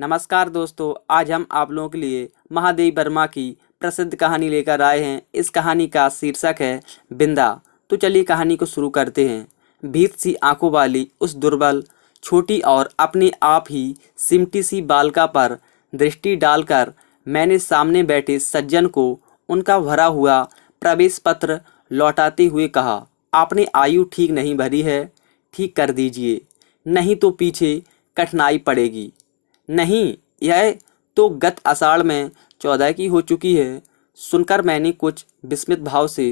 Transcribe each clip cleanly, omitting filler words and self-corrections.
नमस्कार दोस्तों, आज हम आप लोगों के लिए महादेव वर्मा की प्रसिद्ध कहानी लेकर आए हैं। इस कहानी का शीर्षक है बिंदा। तो चलिए कहानी को शुरू करते हैं। भीत सी आंखों वाली उस दुर्बल, छोटी और अपने आप ही सिमटी सी बालिका पर दृष्टि डालकर मैंने सामने बैठे सज्जन को उनका भरा हुआ प्रवेश पत्र लौटाते हुए कहा, आपने आयु ठीक नहीं भरी है, ठीक कर दीजिए, नहीं तो पीछे कठिनाई पड़ेगी। नहीं, यह तो गत आषाढ़ में 14 की हो चुकी है। सुनकर मैंने कुछ विस्मित भाव से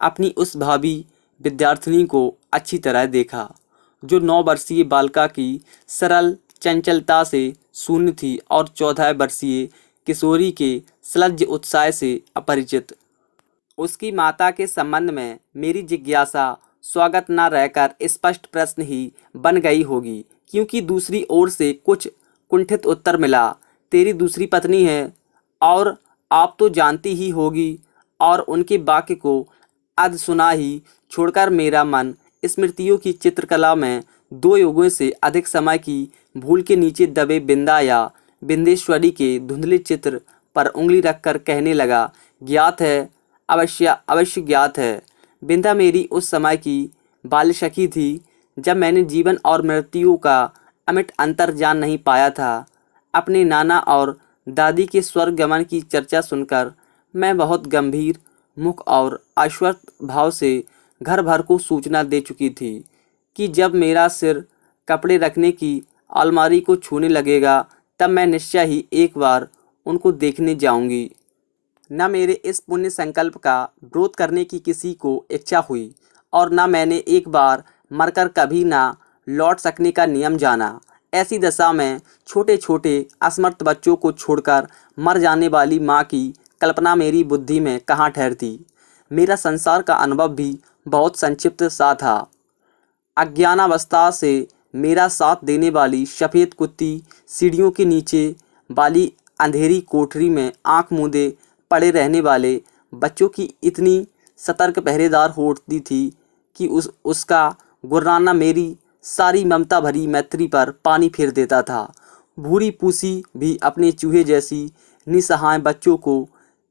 अपनी उस भावी विद्यार्थिनी को अच्छी तरह देखा, जो 9 वर्षीय बालिका की सरल चंचलता से शून्य थी और 14 वर्षीय किशोरी के सलज्ज उत्साह से अपरिचित। उसकी माता के संबंध में मेरी जिज्ञासा स्वागत न रहकर स्पष्ट प्रश्न ही बन गई होगी, क्योंकि दूसरी ओर से कुछ कुंठित उत्तर मिला। तेरी दूसरी पत्नी है और आप तो जानती ही होगी। और उनके वाक्य को अध सुना ही छोड़कर मेरा मन स्मृतियों की चित्रकला में 2 युगों से अधिक समय की भूल के नीचे दबे बिंदा या बिंदेश्वरी के धुंधले चित्र पर उंगली रखकर कहने लगा, ज्ञात है, अवश्य अवश्य ज्ञात है। बिंदा मेरी उस समय की बाल्य सखी थी, जब मैंने जीवन और मृत्यु का अमिट अंतर जान नहीं पाया था। अपने नाना और दादी के स्वर्गगमन की चर्चा सुनकर मैं बहुत गंभीर मुख और आश्वस्त भाव से घर भर को सूचना दे चुकी थी कि जब मेरा सिर कपड़े रखने की अलमारी को छूने लगेगा, तब मैं निश्चय ही एक बार उनको देखने जाऊंगी। न मेरे इस पुण्य संकल्प का विरोध करने की किसी को इच्छा हुई और न मैंने एक बार मरकर कभी ना लौट सकने का नियम जाना। ऐसी दशा में छोटे छोटे असमर्थ बच्चों को छोड़कर मर जाने वाली माँ की कल्पना मेरी बुद्धि में कहाँ ठहरती। मेरा संसार का अनुभव भी बहुत संक्षिप्त सा था। अज्ञानावस्था से मेरा साथ देने वाली सफ़ेद कुत्ती सीढ़ियों के नीचे वाली अंधेरी कोठरी में आंख मूंदे पड़े रहने वाले बच्चों की इतनी सतर्क पहरेदार होती थी कि उसका गुर्राना मेरी सारी ममता भरी मैत्री पर पानी फेर देता था। भूरी पूसी भी अपने चूहे जैसी निसहाय बच्चों को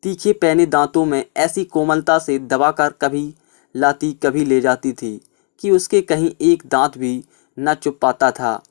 तीखे पैने दांतों में ऐसी कोमलता से दबाकर कभी लाती कभी ले जाती थी कि उसके कहीं एक दांत भी न चुप पाता था।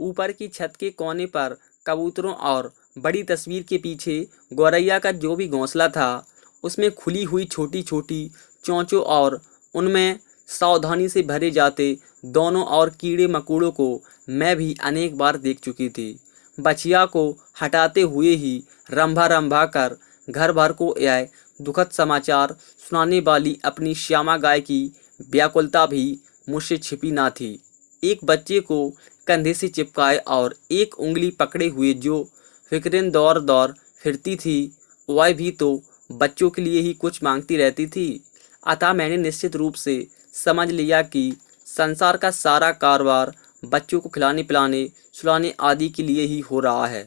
ऊपर की छत के कोने पर कबूतरों और बड़ी तस्वीर के पीछे गौरैया का जो भी घोंसला था, उसमें खुली हुई छोटी छोटी चोंचों और उनमें सावधानी से भरे जाते दोनों और कीड़े मकोड़ों को मैं भी अनेक बार देख चुकी थी। बछिया को हटाते हुए ही रंभा रंभा कर घर भर को यह दुखद समाचार सुनाने वाली अपनी श्यामा गाय की व्याकुलता भी मुझसे छिपी ना थी। एक बच्चे को कंधे से चिपकाए और एक उंगली पकड़े हुए जो फिक्रिन दौड़ दौड़ फिरती थी, वह भी तो बच्चों के लिए ही कुछ मांगती रहती थी। अतः मैंने निश्चित रूप से समझ लिया कि संसार का सारा कारोबार बच्चों को खिलाने पिलाने सुलाने आदि के लिए ही हो रहा है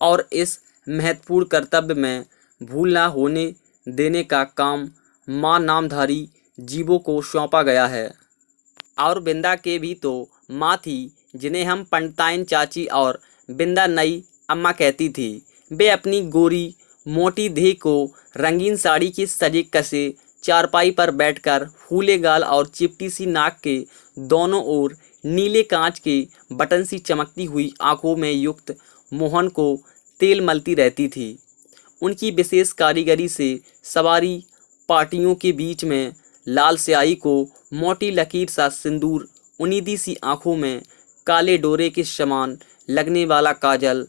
और इस महत्वपूर्ण कर्तव्य में भूल ना होने देने का काम माँ नामधारी जीवों को सौंपा गया है। और बिंदा के भी तो माँ थी, जिन्हें हम पंडिताइन चाची और बिंदा नई अम्मा कहती थी। वे अपनी गोरी मोटी देह को रंगीन साड़ी के सजे कसे चारपाई पर बैठकर फूले गाल और चिपटी सी नाक के दोनों ओर नीले कांच के बटन सी चमकती हुई आंखों में युक्त मोहन को तेल मलती रहती थी। उनकी विशेष कारीगरी से सवारी पाटियों के बीच में लाल स्याही को मोटी लकीर सा सिंदूर, उनीदी सी आंखों में काले डोरे के समान लगने वाला काजल,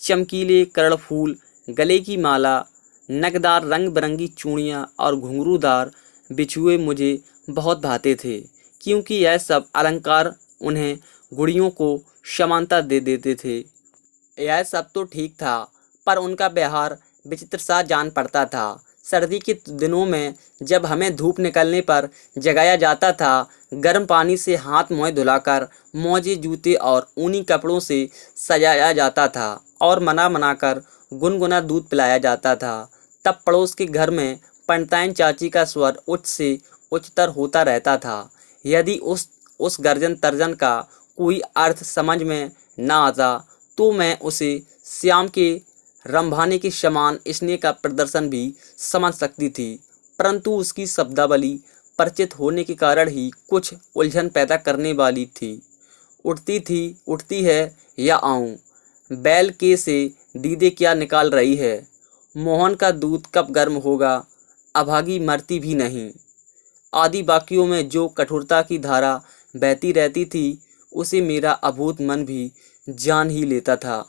चमकीले कर्णफूल, गले की माला, नगदार रंग बिरंगी चूड़ियाँ और घुंघरूदार बिछुए मुझे बहुत भाते थे, क्योंकि यह सब अलंकार उन्हें गुड़ियों को समानता दे देते थे। यह सब तो ठीक था, पर उनका व्यवहार विचित्र सा जान पड़ता था। सर्दी के दिनों में जब हमें धूप निकलने पर जगाया जाता था, गर्म पानी से हाथ मुँह धुलाकर मोजे जूते और ऊनी कपड़ों से सजाया जाता था और मना मना कर गुनगुना दूध पिलाया जाता था, तब पड़ोस के घर में पंडिताइन चाची का स्वर उच्च से उच्चतर होता रहता था। यदि उस गर्जन तर्जन का कोई अर्थ समझ में न आता तो मैं उसे श्याम के रंभाने के समान स्नेह का प्रदर्शन भी समझ सकती थी, परंतु उसकी शब्दावली परिचित होने के कारण ही कुछ उलझन पैदा करने वाली थी। उठती है या आऊं? बैल के से दीदे क्या निकाल रही है? मोहन का दूध कब गर्म होगा? अभागी मरती भी नहीं। आदि वाक्यों में जो कठोरता की धारा बहती रहती थी, उसे मेरा अभूत मन भी जान ही लेता था।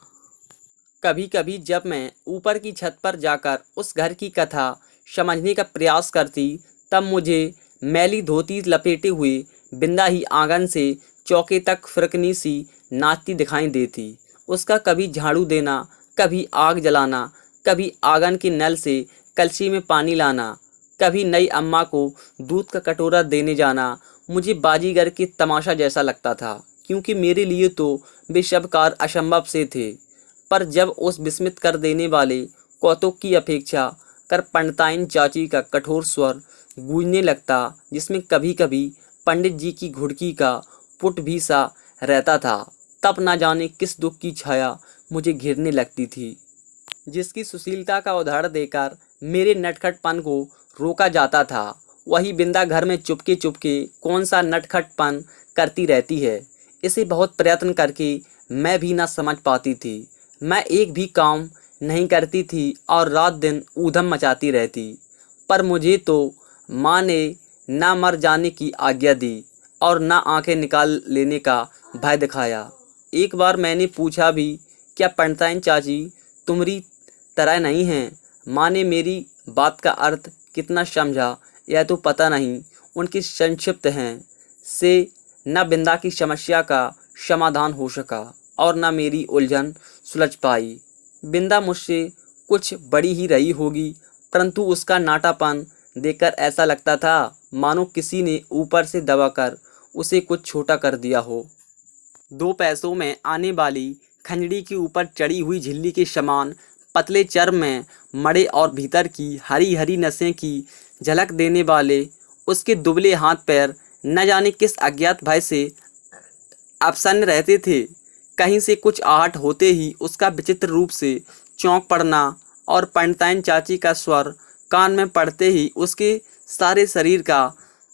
कभी कभी जब मैं ऊपर की छत पर जाकर उस घर की कथा समझने का प्रयास करती, तब मुझे मैली धोती लपेटे हुए बिंदा ही आंगन से चौके तक फिरकनी सी नाचती दिखाई देती। उसका कभी झाड़ू देना, कभी आग जलाना, कभी आंगन के नल से कलछी में पानी लाना, कभी नई अम्मा को दूध का कटोरा देने जाना मुझे बाजीगर के तमाशा जैसा लगता था, क्योंकि मेरे लिए तो वे सब कार्य असंभव से थे। पर जब उस विस्मित कर देने वाले कौतुक की अपेक्षा कर पंडिताइन चाची का कठोर स्वर गूंजने लगता, जिसमें कभी कभी पंडित जी की घुड़की का पुट भी सा रहता था, तब न जाने किस दुख की छाया मुझे घेरने लगती थी, जिसकी सुशीलता का उदाहरण देकर मेरे नटखटपन को रोका जाता था। वही बिंदा घर में चुपके चुपके कौन सा नटखटपन करती रहती है, इसे बहुत प्रयत्न करके मैं भी ना समझ पाती थी। मैं एक भी काम नहीं करती थी और रात दिन ऊधम मचाती रहती, पर मुझे तो माँ ने ना मर जाने की आज्ञा दी और ना आंखें निकाल लेने का भय दिखाया। एक बार मैंने पूछा भी, क्या पंडिताइन चाची तुम्हारी तरह नहीं हैं? माँ ने मेरी बात का अर्थ कितना समझा यह तो पता नहीं। उनकी संक्षिप्त हैं से न बिंदा की समस्या का समाधान हो सका और न मेरी उलझन सुलझ पाई। बिंदा मुझसे कुछ बड़ी ही रही होगी, परंतु उसका नाटापन देखकर ऐसा लगता था मानो किसी ने ऊपर से दबाकर उसे कुछ छोटा कर दिया हो। 2 पैसों में आने वाली खंजड़ी के ऊपर चढ़ी हुई झिल्ली के समान पतले चर्म में मड़े और भीतर की हरी हरी नसें की झलक देने वाले उसके दुबले हाथ पैर न जाने किस अज्ञात भय से अवसन्न रहते थे। कहीं से कुछ आहट होते ही उसका विचित्र रूप से चौंक पड़ना और पंडिताइन चाची का स्वर कान में पड़ते ही उसके सारे शरीर का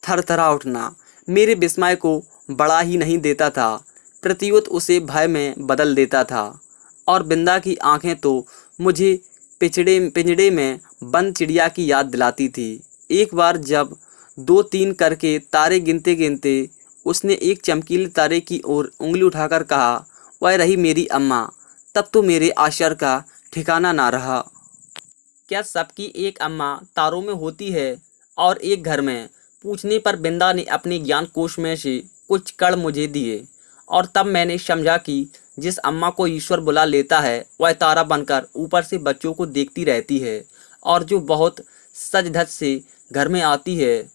थरथरा उठना मेरे विस्मय को बढ़ा ही नहीं देता था, प्रत्युत उसे भय में बदल देता था। और बिंदा की आंखें तो मुझे पिंजड़े में बंद चिड़िया की याद दिलाती थी। एक बार जब 2-3 करके तारे गिनते गिनते उसने एक चमकीले तारे की ओर उंगली उठाकर कहा, वह रही मेरी अम्मा, तब तो मेरे आश्चर्य का ठिकाना ना रहा। क्या सबकी एक अम्मा तारों में होती है और एक घर में? पूछने पर बिंदा ने अपने ज्ञान कोश में से कुछ कण मुझे दिए और तब मैंने समझा कि जिस अम्मा को ईश्वर बुला लेता है वह तारा बनकर ऊपर से बच्चों को देखती रहती है, और जो बहुत सज धज से घर में आती है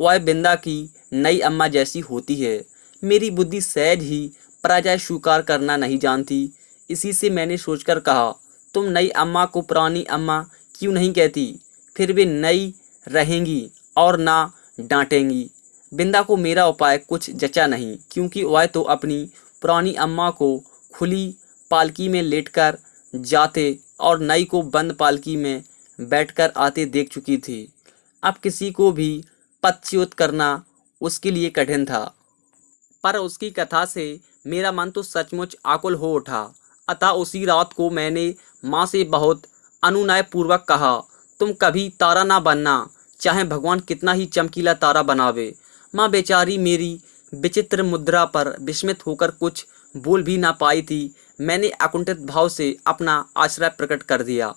वह बिंदा की नई अम्मा जैसी होती है। मेरी बुद्धि सहज ही पराजय स्वीकार करना नहीं जानती। इसी से मैंने सोचकर कहा, तुम नई अम्मा को पुरानी अम्मा क्यों नहीं कहती? फिर वे नई रहेंगी और ना डांटेंगी। बिंदा को मेरा उपाय कुछ जचा नहीं, क्योंकि वह तो अपनी पुरानी अम्मा को खुली पालकी में लेटकर जाते और नई को बंद पालकी में बैठकर आते देख चुकी थी। अब किसी को भी पदच्युत करना उसके लिए कठिन था, पर उसकी कथा से मेरा मन तो सचमुच आकुल हो उठा। अतः उसी रात को मैंने माँ से बहुत अनुनय पूर्वक कहा, तुम कभी तारा ना बनना, चाहे भगवान कितना ही चमकीला तारा बनावे। माँ बेचारी मेरी विचित्र मुद्रा पर विस्मित होकर कुछ बोल भी ना पाई थी। मैंने अकुंठित भाव से अपना आश्रय प्रकट कर दिया,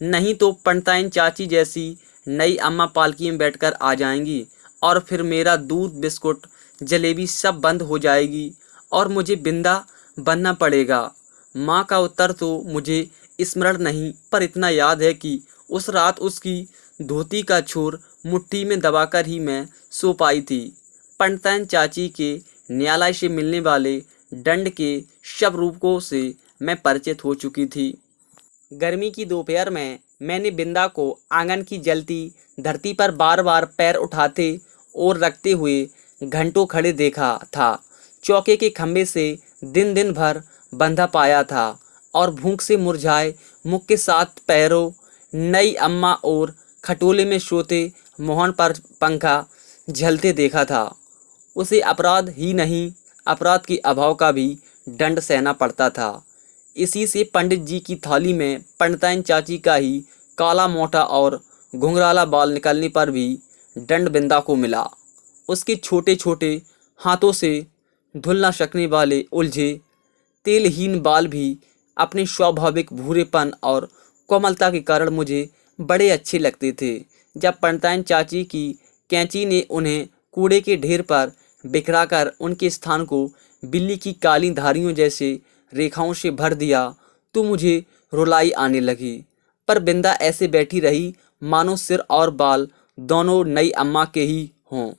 नहीं तो पंडिताइन चाची जैसी नई अम्मा पालकी में बैठकर आ जाएंगी और फिर मेरा दूध बिस्कुट जलेबी सब बंद हो जाएगी और मुझे बिंदा बनना पड़ेगा। माँ का उत्तर तो मुझे स्मरण नहीं, पर इतना याद है कि उस रात उसकी धोती का छोर मुट्ठी में दबाकर ही मैं सो पाई थी। पंडिताइन चाची के न्यायालय से मिलने वाले दंड के सब रूपों से मैं परिचित हो चुकी थी। गर्मी की दोपहर में मैंने बिंदा को आंगन की जलती धरती पर बार बार पैर उठाते और रखते हुए घंटों खड़े देखा था। चौके के खंभे से दिन दिन भर बंधा पाया था और भूख से मुरझाए मुख के साथ पैरों नई अम्मा और खटोले में सोते मोहन पर पंखा झलते देखा था। उसे अपराध ही नहीं, अपराध के अभाव का भी दंड सहना पड़ता था। इसी से पंडित जी की थाली में पंडिताइन चाची का ही काला मोटा और घुंघराला बाल निकलने पर भी दंड बिंदा को मिला। उसके छोटे छोटे हाथों से धुल ना सकने वाले उलझे तेलहीन बाल भी अपने स्वाभाविक भूरेपन और कोमलता के कारण मुझे बड़े अच्छे लगते थे। जब पंडिताइन चाची की कैंची ने उन्हें कूड़े के ढेर पर बिखराकर उनके स्थान को बिल्ली की काली धारियों जैसे रेखाओं से भर दिया तो मुझे रुलाई आने लगी। पर बिंदा ऐसे बैठी रही मानो सिर और बाल दोनों नई अम्मा के ही हों।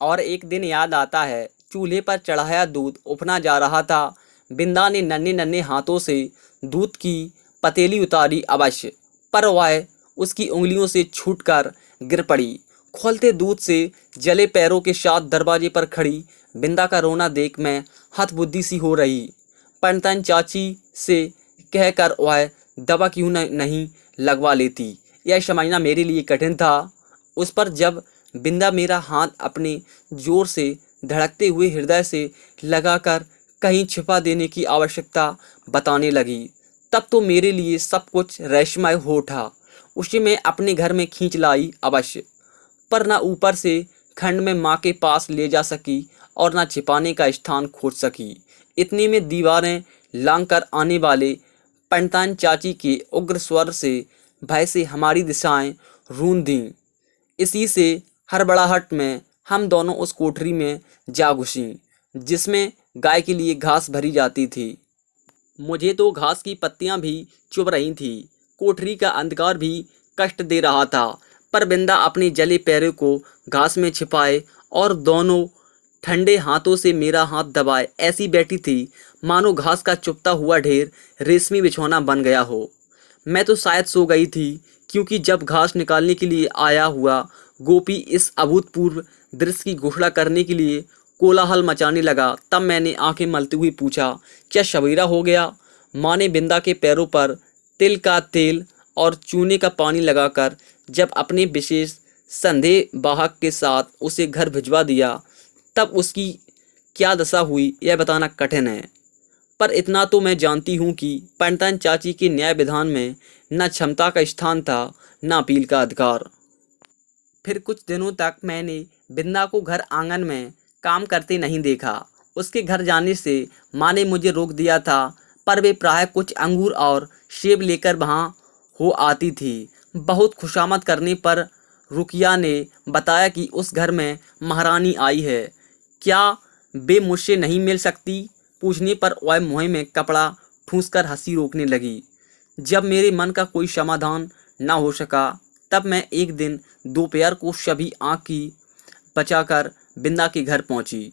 और एक दिन याद आता है, चूल्हे पर चढ़ाया दूध उफना जा रहा था। बिंदा ने नन्हे नन्हे हाथों से दूध की पतीली उतारी अवश्य, पर वह उसकी उंगलियों से छूटकर गिर पड़ी। खोलते दूध से जले पैरों के साथ दरवाजे पर खड़ी बिंदा का रोना देख मैं हतबुद्धि सी हो रही। पंडिताइन चाची से कहकर वह दवा क्यों नहीं लगवा लेती, यह समझना मेरे लिए कठिन था। उस पर जब बिंदा मेरा हाथ अपने जोर से धड़कते हुए हृदय से लगाकर कहीं छिपा देने की आवश्यकता बताने लगी, तब तो मेरे लिए सब कुछ रहस्यमय हो उठा। उसे मैं अपने घर में खींच लाई अवश्य, पर न ऊपर से खंड में माँ के पास ले जा सकी और न छिपाने का स्थान खोज सकी। इतने में दीवारें लांग कर आने वाले पंडिताइन चाची के उग्र स्वर से भय से हमारी दिशाएं रूंध दीं। इसी से हड़बड़ाहट में हम दोनों उस कोठरी में जा घुसीं जिसमें गाय के लिए घास भरी जाती थी। मुझे तो घास की पत्तियां भी चुभ रही थीं। कोठरी का अंधकार भी कष्ट दे रहा था, पर बिंदा अपने जले पैरों को घास में छिपाए और दोनों ठंडे हाथों से मेरा हाथ दबाए ऐसी बैठी थी मानो घास का चुभता हुआ ढेर रेशमी बिछौना बन गया हो। मैं तो शायद सो गई थी, क्योंकि जब घास निकालने के लिए आया हुआ गोपी इस अभूतपूर्व दृश्य की घोषणा करने के लिए कोलाहल मचाने लगा, तब मैंने आंखें मलते हुए पूछा, क्या सवेरा हो गया? माँ ने बिंदा के पैरों पर तिल का तेल और चूने का पानी लगाकर जब अपने विशेष संदेह वाहक के साथ उसे घर भिजवा दिया, तब उसकी क्या दशा हुई यह बताना कठिन है। पर इतना तो मैं जानती हूँ कि पंडिताइन चाची के न्याय विधान में न क्षमता का स्थान था न अपील का अधिकार। फिर कुछ दिनों तक मैंने बिंदा को घर आंगन में काम करते नहीं देखा। उसके घर जाने से माँ ने मुझे रोक दिया था, पर वे प्रायः कुछ अंगूर और सेब लेकर वहाँ हो आती थी। बहुत खुशामद करने पर रुकिया ने बताया कि उस घर में महारानी आई है, क्या वे मुझसे नहीं मिल सकती? पूछने पर वह मुँह में कपड़ा ठूंसकर हंसी रोकने लगी। जब मेरे मन का कोई समाधान न हो सका, तब मैं एक दिन दोपहर को सभी आँख की बचाकर बिंदा के घर पहुंची।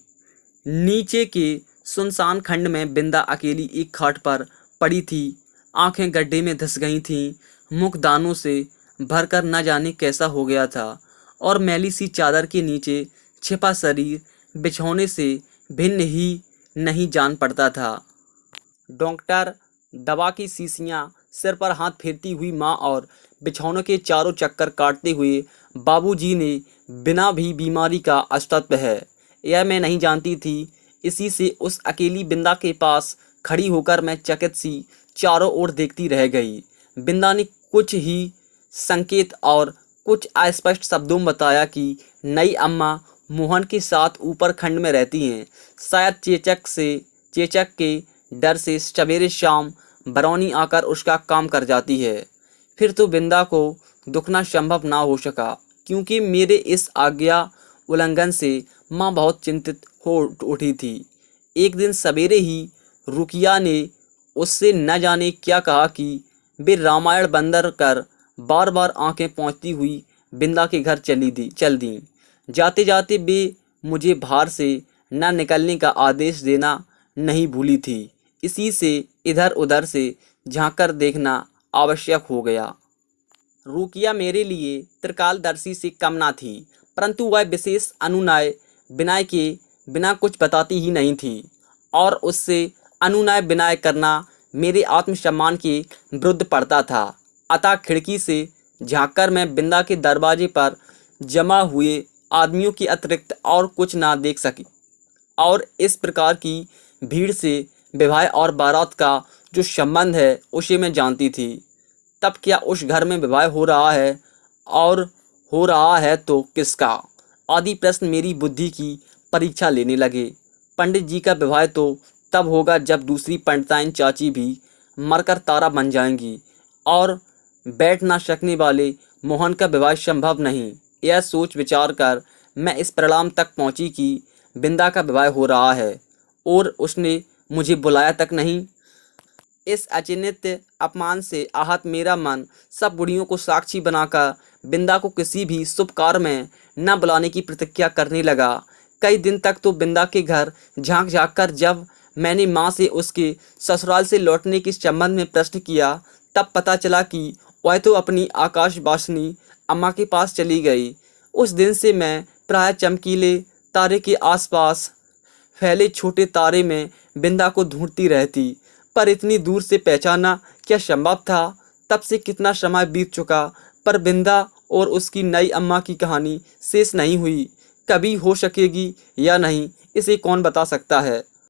नीचे के सुनसान खंड में बिंदा अकेली एक खाट पर पड़ी थी। आंखें गड्ढे में धंस गई थीं, मुख दानों से भरकर न जाने कैसा हो गया था और मैली सी चादर के नीचे छिपा शरीर बिछौने से भिन्न ही नहीं जान पड़ता था। डॉक्टर, दवा की शीशियाँ, सिर पर हाथ फेरती हुई माँ और बिछौनों के चारों चक्कर काटते हुए बाबूजी ने बिना भी बीमारी का अस्तित्व है यह मैं नहीं जानती थी। इसी से उस अकेली बिंदा के पास खड़ी होकर मैं चकित सी चारों ओर देखती रह गई। बिंदा ने कुछ ही संकेत और कुछ अस्पष्ट शब्दों में बताया कि नई अम्मा मोहन के साथ ऊपर खंड में रहती हैं। शायद चेचक के डर से सवेरे शाम बरौनी आकर उसका काम कर जाती है। फिर तो बिंदा को दुखना संभव ना हो सका, क्योंकि मेरे इस आज्ञा उल्लंघन से माँ बहुत चिंतित हो उठी थी। एक दिन सवेरे ही रुकिया ने उससे न जाने क्या कहा कि वे रामायण बंदर कर बार बार आंखें पोंछती हुई बिंदा के घर चल दी। जाते जाते वे मुझे बाहर से न निकलने का आदेश देना नहीं भूली थी। इसी से इधर उधर से झांककर देखना आवश्यक हो गया। रुकिया मेरे लिए त्रिकालदर्शी से कम ना थी, परंतु वह विशेष अनुनय विनय के बिना कुछ बताती ही नहीं थी और उससे अनुनय विनय करना मेरे आत्मसम्मान के विरुद्ध पड़ता था। अतः खिड़की से झांककर मैं बिंदा के दरवाजे पर जमा हुए आदमियों के अतिरिक्त और कुछ ना देख सकी, और इस प्रकार की भीड़ से विवाह और बारात का जो संबंध है उसे मैं जानती थी। तब क्या उस घर में विवाह हो रहा है, और हो रहा है तो किसका, आदि प्रश्न मेरी बुद्धि की परीक्षा लेने लगे। पंडित जी का विवाह तो तब होगा जब दूसरी पंडिताइन चाची भी मरकर तारा बन जाएंगी, और बैठ ना सकने वाले मोहन का विवाह संभव नहीं। यह सोच विचार कर मैं इस परिणाम तक पहुंची कि बिंदा का विवाह हो रहा है, और उसने मुझे बुलाया तक नहीं। इस अचिन्हित अपमान से आहत मेरा मन सब बुढ़ियों को साक्षी बनाकर बिंदा को किसी भी शुभ कार्य में न बुलाने की प्रतिज्ञा करने लगा। कई दिन तक तो बिंदा के घर झांक झांक कर जब मैंने माँ से उसके ससुराल से लौटने के संबंध में प्रश्न किया, तब पता चला कि वह तो अपनी आकाशवासिनी अम्मा के पास चली गई। उस दिन से मैं प्राय चमकीले तारे के आसपास फैले छोटे तारे में बिंदा को ढूंढती रहती, पर इतनी दूर से पहचाना क्या संभव था। तब से कितना समय बीत चुका, पर बिंदा और उसकी नई अम्मा की कहानी शेष नहीं हुई। कभी हो सकेगी या नहीं, इसे कौन बता सकता है।